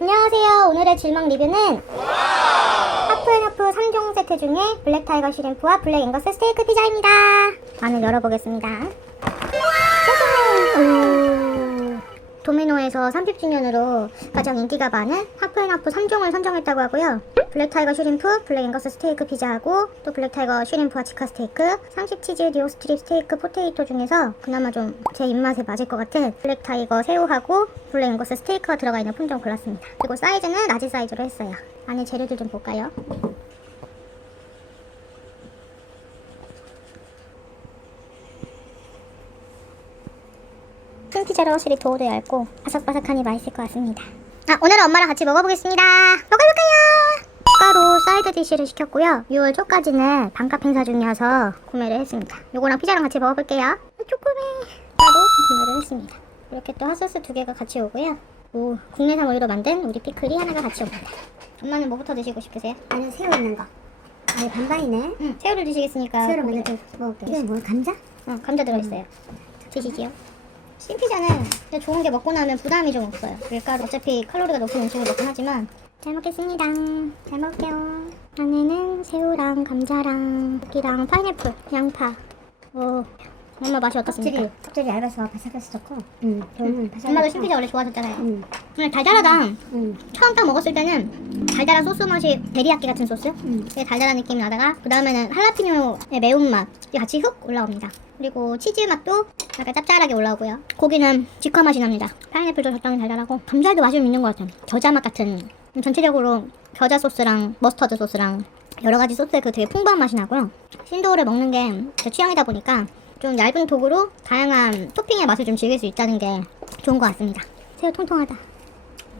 안녕하세요. 오늘의 질망 리뷰는 하프앤하프 3종 세트 중에 블랙 타이거 슈림프와 블랙 앵거스 스테이크 피자입니다. 안을 열어보겠습니다. 도미노에서 30주년으로 가장 인기가 많은 하프앤하프 3종을 선정했다고 하고요. 블랙 타이거 슈림프, 블랙 앵거스 스테이크 피자하고 또 블랙 타이거 슈림프와 치카 스테이크, 상식 치즈 디오 스트립 스테이크 포테이토 중에서 그나마 좀 제 입맛에 맞을 것 같은 블랙 타이거 새우하고 블랙 앵거스 스테이크가 들어가 있는 품종 골랐습니다. 그리고 사이즈는 라지 사이즈로 했어요. 안에 재료들 좀 볼까요? 큰 피자로 확실히 도우도 얇고 바삭바삭하니 맛있을 것 같습니다. 아 오늘은 엄마랑 같이 먹어보겠습니다. 먹어볼까요? 사이드 디쉬를 시켰고요. 6월 초까지는 반값 행사 중이어서 구매를 했습니다. 요거랑 피자랑 같이 먹어볼게요. 조금에 따로 구매를 했습니다. 이렇게 또 핫소스 두 개가 같이 오고요. 오 국내산 오리로 만든 우리 피클이 하나가 같이 옵니다. 엄마는 뭐부터 드시고 싶으세요? 나는 새우 있는 거. 아니 반반이네. 응, 새우를 드시겠으니까 새우를 먼저 먹을게. 이게 뭐 감자? 어, 감자 들어있어요. 드시지요. 신피자는 근데 좋은 게 먹고 나면 부담이 좀 없어요. 밀가루 어차피 칼로리가 높은 음식을 먹긴 하지만 잘 먹겠습니다. 잘 먹을게요. 안에는 새우랑 감자랑 고기랑 파인애플, 양파. 오, 엄마 맛이 어떻습니까? 껍질이 껍질이 얇아서 바삭해서 좋고. 응. 저는 바삭. 엄마도 신피자 원래 좋아하셨잖아요. 응. 근데 달달하다. 응. 처음 딱 먹었을 때는 달달한 소스 맛이 데리야끼 같은 소스? 응. 되게 달달한 느낌이 나다가 그 다음에는 할라피뇨의 매운맛이 같이 훅 올라옵니다. 그리고 치즈 맛도 약간 짭짤하게 올라오고요. 고기는 직화 맛이 납니다. 파인애플도 적당히 달달하고 감자도 맛이 좀 있는 것 같아요. 겨자 맛 같은 전체적으로 겨자 소스랑 머스터드 소스랑 여러 가지 소스의 그 되게 풍부한 맛이 나고요. 신도우를 먹는 게 제 취향이다 보니까 좀 얇은 독으로 다양한 토핑의 맛을 좀 즐길 수 있다는 게 좋은 것 같습니다. 새우 통통하다.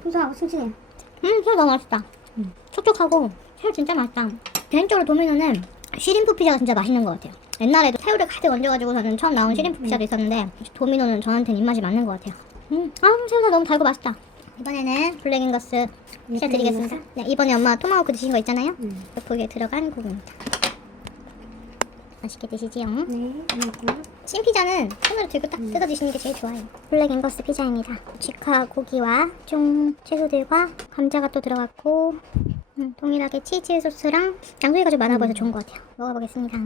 풍성하고 싱싱해. 음, 새우 너무 맛있다. 음, 촉촉하고 새우 진짜 맛있다. 개인적으로 도미노는 시림프 피자가 진짜 맛있는 것 같아요. 옛날에도 새우를 가득 얹어가지고 저는 처음 나온 시림프 피자도 있었는데 도미노는 저한테는 입맛이 맞는 것 같아요. 음, 아 새우가 너무 달고 맛있다. 이번에는 블랙잉거스 피자 드리겠습니다. 네, 이번에 엄마 토마호크 드신 거 있잖아요. 응. 거기에 들어간 고기입니다. 맛있게 드시지요. 네. 고맙고. 신피자는 손으로 들고 딱 뜯어 드시는 게 제일 좋아요. 블랙 앵거스 피자입니다. 직화 고기와 종 채소들과 감자가 또 들어갔고 음, 동일하게 치즈 소스랑 양송이가 좀 많아 보여서 좋은 것 같아요. 먹어보겠습니다.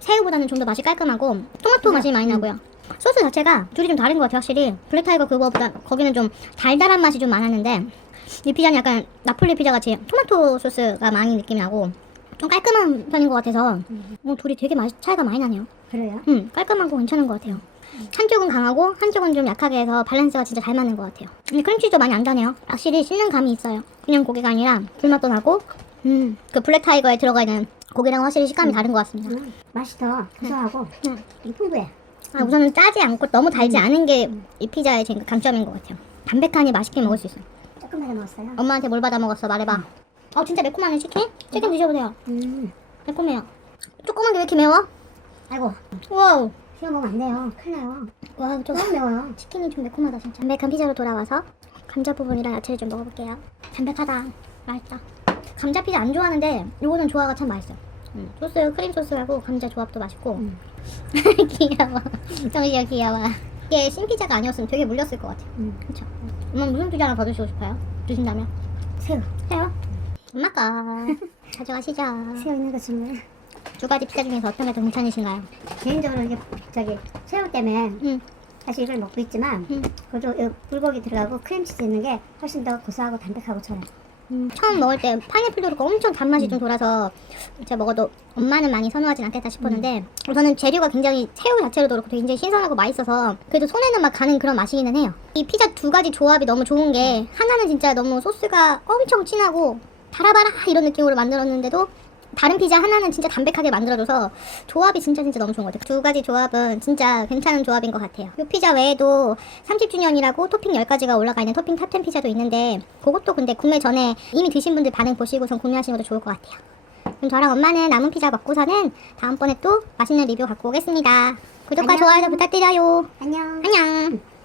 새우보다는 좀 더 맛이 깔끔하고 토마토 맛이 많이 나고요. 소스 자체가 둘이 좀 다른 것 같아요, 확실히. 블랙타이거 그거보다 거기는 좀 달달한 맛이 좀 많았는데 이 피자는 약간 나폴리 피자 같이 토마토 소스가 많이 느낌이 나고 좀 깔끔한 편인 것 같아서 어, 둘이 되게 맛 차이가 많이 나네요. 그래요? 음, 깔끔하고 괜찮은 것 같아요. 한쪽은 강하고 한쪽은 좀 약하게 해서 밸런스가 진짜 잘 맞는 것 같아요. 근데 크림치즈도 많이 안 다네요. 확실히 씹는 감이 있어요. 그냥 고기가 아니라 불맛도 나고, 음, 그 블랙 타이거에 들어가 있는 고기랑 확실히 식감이 다른 것 같습니다. 응. 맛이 더 고소하고 음. 이 풍부해. 아, 우선은 짜지 않고 너무 달지 않은 게 이 피자의 제일 강점인 것 같아요. 담백하니 맛있게 먹을 수 있어요. 조금 받아 먹었어요. 엄마한테 뭘 받아 먹었어? 말해봐. 어, 진짜 매콤하네, 치킨? 치킨 드셔보세요. 음. 매콤해요. 조그만 게 왜 이렇게 매워? 아이고. 와우. 휘어 먹으면 안 돼요. 큰일 나요. 와, 저 너무 매워요. 치킨이 좀 매콤하다 진짜 담백한 피자로 돌아와서 감자 부분이랑 야채를 좀 먹어볼게요 담백하다 맛있다 감자 피자 안 좋아하는데 요거는 조화가 참 맛있어요 음, 소스 크림 소스하고 감자 조합도 맛있고 음. 귀여워 정시야 귀여워 이게 신피자가 아니었으면 되게 물렸을 것 같아요 음. 그쵸 엄마 무슨 피자 하나 더 드시고 싶어요? 드신다면? 새우. 새우? 엄마 거 가져가시죠 새우 있는 거 주면 두 가지 피자 중에서 어떤 게 더 괜찮으신가요? 개인적으로 이게 저기 새우 때문에 음, 사실 이걸 먹고 있지만 음. 그래도 이 불고기 들어가고 크림치즈 있는 게 훨씬 더 고소하고 담백하고 좋아요. 음, 처음 먹을 때 파인애플도 그렇고 엄청 단맛이 좀 돌아서 제가 먹어도 엄마는 많이 선호하진 않겠다 싶었는데 우선은 재료가 굉장히 새우 자체로도 그렇고 굉장히 신선하고 맛있어서 그래도 손에는 막 가는 그런 맛이기는 해요. 이 피자 두 가지 조합이 너무 좋은 게 하나는 진짜 너무 소스가 엄청 진하고 달아봐라 이런 느낌으로 만들었는데도 다른 피자 하나는 진짜 담백하게 만들어줘서 조합이 진짜 진짜 너무 좋은 것 같아요. 두 가지 조합은 진짜 괜찮은 조합인 것 같아요. 이 피자 외에도 30주년이라고 토핑 10가지가 올라가 있는 토핑 탑10 피자도 있는데 그것도 근데 구매 전에 이미 드신 분들 반응 보시고선 구매하시는 것도 좋을 것 같아요. 그럼 저랑 엄마는 남은 피자 먹고서는 다음번에 또 맛있는 리뷰 갖고 오겠습니다. 구독과 안녕. 좋아요 부탁드려요. 안녕. 안녕.